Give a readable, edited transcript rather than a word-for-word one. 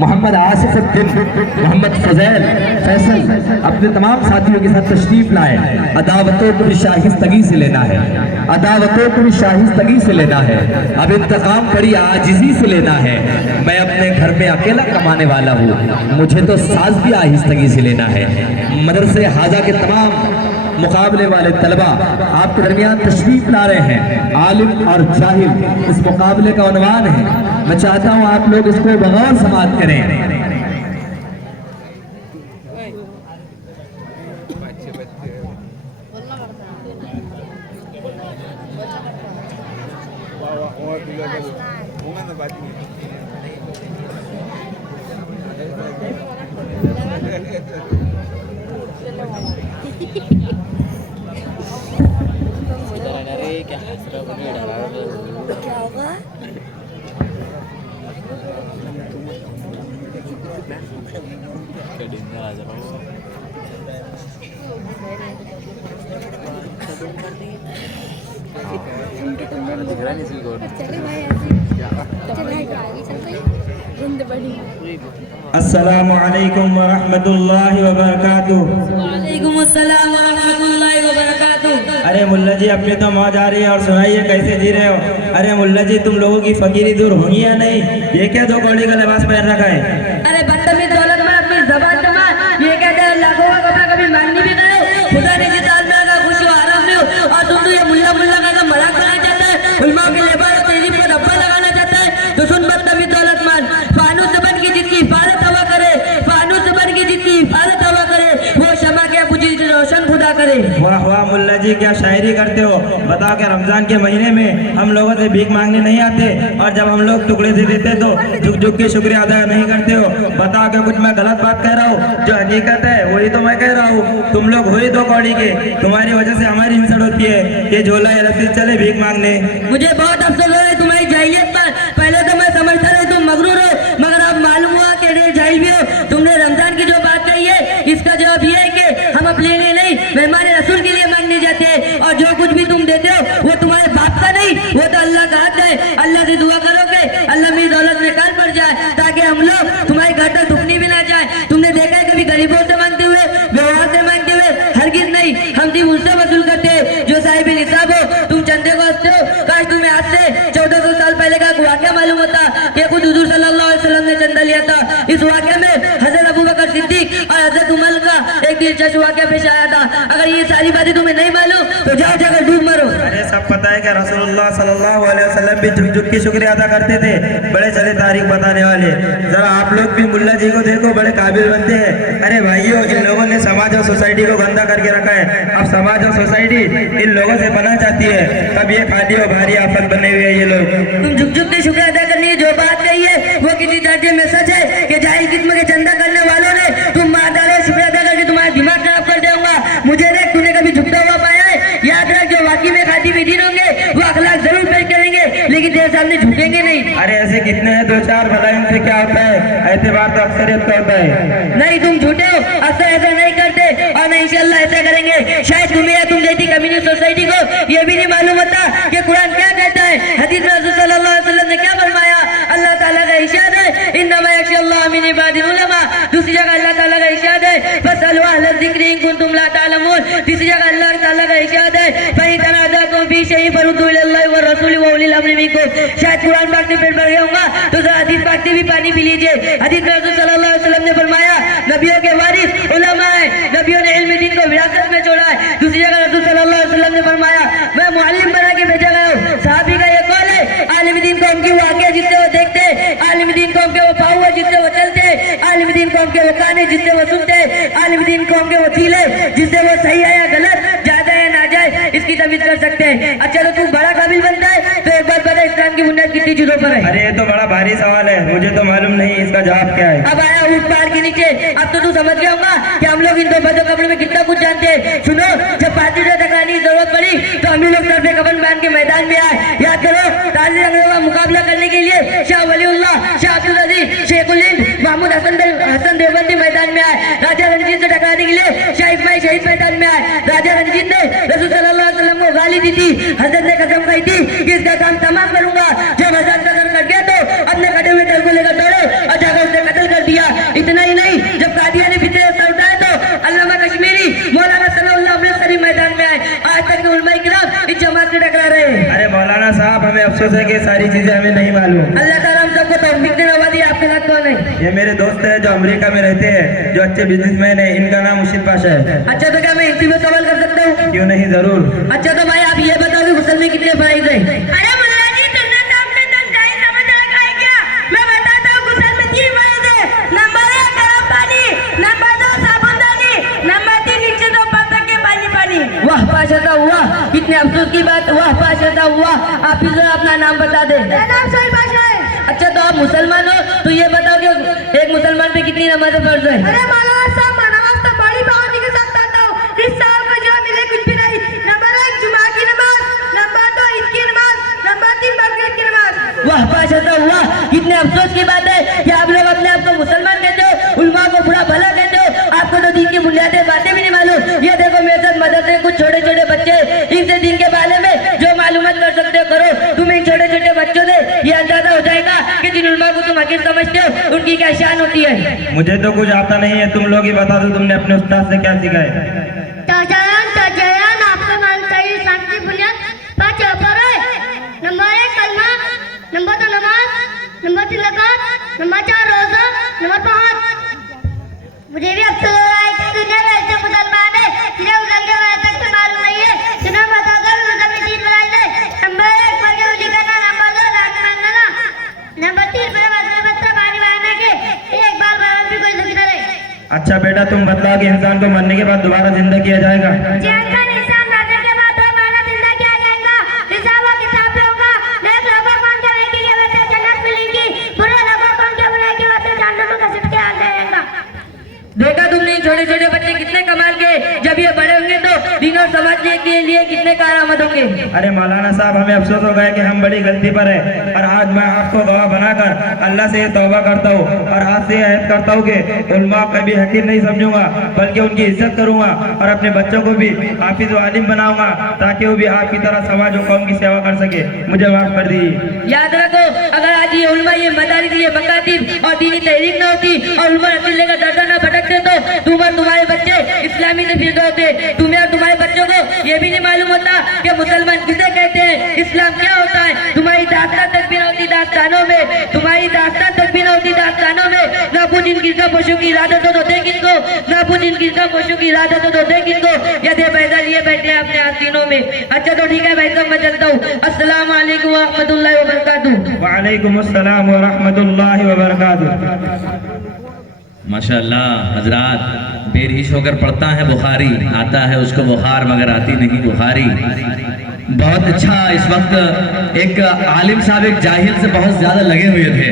मोहम्मद आसिफुद्दीन, मोहम्मद फैसल अपने तमाम साथियों के साथ तशरीफ लाए। अदावतों को भी शाहिस्तगी से लेना है, अदावतों को भी शाहिस्तगी से लेना है। अब इंतकाम बड़ी आजिज़ी से लेना है। मैं अपने घर में अकेला कमाने वाला हूँ, मुझे तो साज भी आहिस्तगी से लेना है। मदरसे हाजा के तमाम मुकाबले वाले तलबा आपके दरमियान तशरीफ ला रहे हैं। आलिम और जाहिल इस मुकाबले का उन्वान है। मैं चाहता हूं आप लोग इसको बगौर समाप्त करें। क्या होगा? अस्सलामु अलैकुम व रहमतुल्लाहि व बरकातुहू। वालेकुम अस्सलाम व रहमतुल्लाहि व बरकातुहू। अरे मुल्ला जी, अपनी तो मौज आ रही है और सुनाइए कैसे जी रहे हो? अरे मुल्ला जी, तुम लोगों की फकीरी दूर होगी या नहीं? ये क्या दो कौड़ी का लिबास पहन रखा है? अरे बदतमीज दौलत में अपनी जबान जमा, ये कहते हैं लाखों का कपड़ा कभी मांगनी भी करे। खुदा ने जिस हाल में अगर खुशी हो आराम में हो, और तुम तो ये मुल्ला मुल्ला का मजाक करना चाहता है, उलमा के लिबास तेजी पर धब्बा लगाना चाहता है। तो सुन बदतमीज दौलतमान, फानूस से बन की जिसकी हिफाजत हवा करे, फानूस से बन की जिसकी हिफाजत हवा करे, वो शमा के बुझी रोशन खुदा करे। वाह वाह मुल्ला जी, क्या शायरी करते हो। बताओ कि रमजान के महीने में हम लोगों से भीख मांगने नहीं आते, और जब हम लोग टुकड़े दे देते तो झुक झुक के शुक्रिया अदा नहीं करते हो। बताओ कि कुछ मैं गलत बात कह रहा हूँ? जो हकीकत है वही तो मैं कह रहा हूँ। तुम लोग हुई दो कौड़ी के, तुम्हारी वजह से हमारी हिंसड़ होती है। ये झोला ये रसीद चले भीख मांगने। मुझे बहुत अफसोस हो रहा है तुम्हारी जाहिलियत पर। पहले तो मैं समझता था तुम मगरूर हो, मगर अब मालूम हुआ कि रे जाहिल भी हो। तुमने रमजान की जो बात कही है, इसका जवाब ये है कि हम अपने लिए नहीं, मेहमान रसूल के लिए मांगने जाते हैं। और जो कुछ भी तुम देते हो वो तुम्हारे बाप का नहीं, वो तो अल्लाह का हक है। अल्लाह से दुआ करो कि अल्लाह मेरी दौलत में कान पड़ जाए, ताकि हम लोग तुम्हारे घर तक दुखनी भी ना जाए। तुमने देखा है कभी गरीबों से मांगते हुए, व्यवहार से मांगते हुए? हरगिज नहीं। हम सिर्फ उससे वसूल करते हैं जो साहिब निसाब हो। तुम चंदे को हंसते हो। काश तुम्हें आज से 1400 साल पहले का वाक़या मालूम होता कि खुद हुजूर सल्लल्लाहु अलैहि वसल्लम ने चंदा लिया था। इस वाक़े में हजरत अबू बकर सिद्दीक और हजरत उमर का एक दिलचस्प वाक़या पेश आया था। अगर ये सारी बातें तुम्हें नहीं मालूम तो जाओ जाकर डूब मरो। अरे सब पता है कि रसूलुल्लाह सल्लल्लाहु अलैहि वसल्लम भी झुक झुक के शुक्रिया अदा करते थे। बड़े चले तारीख बताने वाले। जरा आप लोग भी मुल्ला जी को देखो, बड़े काबिल बनते हैं। अरे भाइयों, इन लोगों ने समाज और सोसाइटी को गंदा करके रखा है। अब समाज और सोसाइटी इन लोगों से बना चाहती है, तब ये खाली और भारी आफत बने हुए हैं ये लोग। तुम झुक झुक के शुक्रिया अदा करने की जो बात कही है वो किसी दर्जे में सच है कि जाहिल किस्म के चंदा करने वालों ने तुम मादारे शुक्रिया अदा करके तुम्हारा दिमाग खराब कर दूंगा। मुझे देख, तूने कभी झुकता हुआ पाया है? याद रख, जो वाकई में खाती भी दिन होंगे वो अखलाक जरूर पेश करेंगे, लेकिन तेरे सामने झुकेंगे नहीं। अरे ऐसे कितने हैं दो चार, भला इनसे क्या होता है? एतबार तो अक्सरियत का होता है। नहीं, तुम झूठे हो। अक्सर ऐसा नहीं करते और नहीं इंशाल्लाह ऐसा करेंगे। शायद तुम्हें या तुम जैसी कम्युनिस्ट सोसाइटी को ये भी नहीं मालूम होता कि कुरान क्या कहता है, हदीस में रसूल सल्लल्लाहु अलैहि वसल्लम ने क्या फरमाया। अल्लाह ताला का इरशाद है, इन्नमा यख्शल्लाह मिन इबादिल उलमा। दूसरी जगह अल्लाह ताला का इरशाद है, फसअलू अहला ज़िक्रि इन कुंतुम ला तालमून। तीसरी जगह अल्लाह ताला का इरशाद है, फइन तनाज़अतुम फी शैइन फरुद्दू इलल्लाहि व रसूलि व उलिल अम्रि मिनकुम। शायद कुरान पाक से पेट भर गया होगा तो जरा हदीस पाक से भी पानी पी लीजिए। हदीस में रसूल सल्लल्लाहु अलैहि वसल्लम ने फरमाया, नबियों के वारिस उलमा है, नबियों ने इल्म दीन को विरासत में छोड़ा है। दूसरी जगह रसूल सल्लल्लाहु अलैहि वसल्लम ने फरमाया, मैं मुअल्लिम बना के भेजा गया हूँ। सहाबी का ये कौल है। आलिम दीन कौम की वो आंखें जिससे वो देखते, आलिम दीन कौम के वो पाँव है जिससे वो चलते, आलिम दीन कौम के वो कान है जिससे वो सुनते, आलिम दीन कौम के वो दिल है जिससे वो सही है या गलत, ज्यादा है ना जाए, इसकी तमीज कर सकते हैं। अच्छा, तो तू बड़ा काबिल बनता है तो एक बात बता, इस्लाम की बुनियाद कितनी चीजों पर है? अरे ये तो बड़ा भारी सवाल है, मुझे तो मालूम नहीं इसका जवाब क्या है। अब आया ऊँट पहाड़ के नीचे। अब तो तू समझ गया होगा कि हम लोग इन दो बदो कपड़ों में कितना कुछ जानते हैं। सुनो, जब पार्टी से टकराने की जरूरत पड़ी तो हम लोग सर पे कफन बांध के मैदान में आए। याद करो, ताज़ी अंग्रेजों का मुकाबला करने के लिए शाह वलीउल्लाह, शाह अब्दुल अजीज, शेखुल हिंद, महमूद हसन देवबंदी मैदान में आए। राजा रणजीत से टकराने के लिए शाह इस्माइल शहीद मैदान में आए। राजा रणजीत ने रसूल सल्लल्लाहु अलैहि वसल्लम को गाली दी थी। हजरत ने कसम खाई थी कि इसका काम तमाम करूंगा। जब हजरत का सर कट गया तो अपने कटे हुए डर को लेकर दौड़े और जाकर अफसोस है कि ये सारी चीजें हमें नहीं मालूम। अल्लाह ताला हम सबको तौफीक देने वाली। आपके साथ कौन है? ये मेरे दोस्त है जो अमेरिका में रहते हैं, जो अच्छे बिजनेसमैन है। इनका नाम मुर्शिद पाशा है। अच्छा तो क्या मैं हिंदी में सवाल कर सकता हूँ? क्यों नहीं, जरूर। अच्छा तो भाई आप ये बताओ कि गुसल में कितने फराइज है? अरे मुल्ला जी, तुमने तो अपने तनख्वाही समझ रखा है क्या? मैं बताता हूँ, गुसल में 3 फायदे हैं। नंबर 1 गर्म पानी, नंबर 2 साबुनदानी, नंबर 3 नीचे दो पत्थर के पानी। वाह पाशा साहब वाह, कितने अफसोस की बात। वाह पाशा साहब वाह। आप ही जरा अपना नाम बता दे। मेरा नाम सोहेल पाशा है। अच्छा तो आप मुसलमान हो तो ये बताओ कि एक मुसलमान पे कितनी नमाज़ें फर्ज है? अरे मौलाना साहब, मैं नमाज तो बड़ी पाबंदी के साथ पढ़ता हूँ। इस साल में जो मिले कुछ भी नहीं। नंबर 1 जुमा की नमाज, नंबर 2 ईद की नमाज, नंबर 3 बकरीद की नमाज। वाह पाशा साहब वाह, कितने अफसोस की बात है कि आप लोग अपने आप को मुसलमान कहते हो, उलमा को बुरा भला कहते हो। आपको तो दीन की बुनियादी बातें भी नहीं मालूम। ये देखो मेरे साथ मदरसे में कुछ छोटे छोटे बच्चे, इनसे दीन के बारे में जो मालूमात कर सकते हो करो। तुम इन छोटे छोटे बच्चों से ये अंदाजा हो जाएगा कि जिन उलमा को तुम हकीर समझते हो उनकी क्या शान होती है। मुझे तो कुछ आता नहीं है, तुम लोग ही बता दो तुमने अपने उस्ताद से क्या सीखा है। ताजायान आपको मालूम चाहिए इस्लाम की बुनियाद 5 ऊपर है। नंबर 1 कलमा, नंबर 2 नमाज, नंबर 3 ज़कात, नंबर 4 रोजा, नंबर 5। मुझे भी अफसोस हो रहा है कि दुनिया में ऐसे मुसलमान है जिन्हें गुसल के बारे तक से मालूम नहीं है। जिन्हें बता दो गुसल में 3 फराइज है। नंबर 1 फर्ज वज़ू करना, नंबर 2 नाक बांधना, नंबर 3 फिर बच्चा पानी मांगने के एक बार बराबर भी कोई जिक्र है। अच्छा बेटा, तुम बतलाओ कि इंसान को मरने के बाद दोबारा जिंदा किया जाएगा। जीवन इंसान मरने के बाद दोबारा जिंदा किया जाएगा। हिसाब और किताब पे होगा। नेक लोगों को उनके नेकी की वजह से जन्नत मिलेगी, बुरे लोगों को उनके बुराई की वजह से जहन्नम में घसीट के आ जाएगा। देखा तुमने छोटे छोटे बच्चे कितने कमाल के, जब ये बड़े होंगे तो दीन और समाज के लिए कितने कारआमद होंगे। अरे मौलाना साहब, हमें अफसोस हो गया कि हम बड़ी गलती पर है, और आज मैं आपको गवाह बनाकर अल्लाह से तौबा करता हूँ और आज से अहद करता हूँ कि उलमा कभी हकीर नहीं समझूंगा, बल्कि उनकी इज्जत करूंगा और अपने बच्चों को भी हाफिज व आलिम बनाऊंगा, ताकि वो भी आपकी तरह समाज और कौम की सेवा कर सके। मुझे माफ कर दीजिए। याद रखो, अगर आज ये उलमा, ये मदारिस, ये मकातिब और दीनी तहरीक न होती और उलमा अकीले का दर्जा न भटकते तो तुम और तुम्हारे बच्चे इस्लामी से फिरते होते। तुम्हें और तुम्हारे बच्चों को ये भी नहीं मालूम होता कि मुसलमान किसे कहते हैं, इस्लाम क्या होता है। तुम्हारी दास्तान तक भी न होती दास्तानों में, तुम्हारी दास्तान तक भी न होती दास्तानों में। ना पूछ इन किसका पशु की इरादत हो तो दे किनको, ना पूछ इन किसका पशु की इरादत हो तो दे किनको। यदि पैसा लिए बैठे हैं अपने आस्तीनों में। अच्छा तो ठीक है भाई साहब, मैं चलता हूँ। अस्सलाम वालेकुम व रहमतुल्लाहि व बरकातुहू। वालेकुम अस्सलाम व रहमतुल्लाहि व बरकातुहू। माशाअल्लाह हजरात, बेरहिश होकर पढ़ता है बुखारी, आता है उसको बुखार मगर आती नहीं बुखारी। बहुत अच्छा। इस वक्त एक आलिम साहब एक जाहिल से बहुत ज्यादा लगे हुए थे,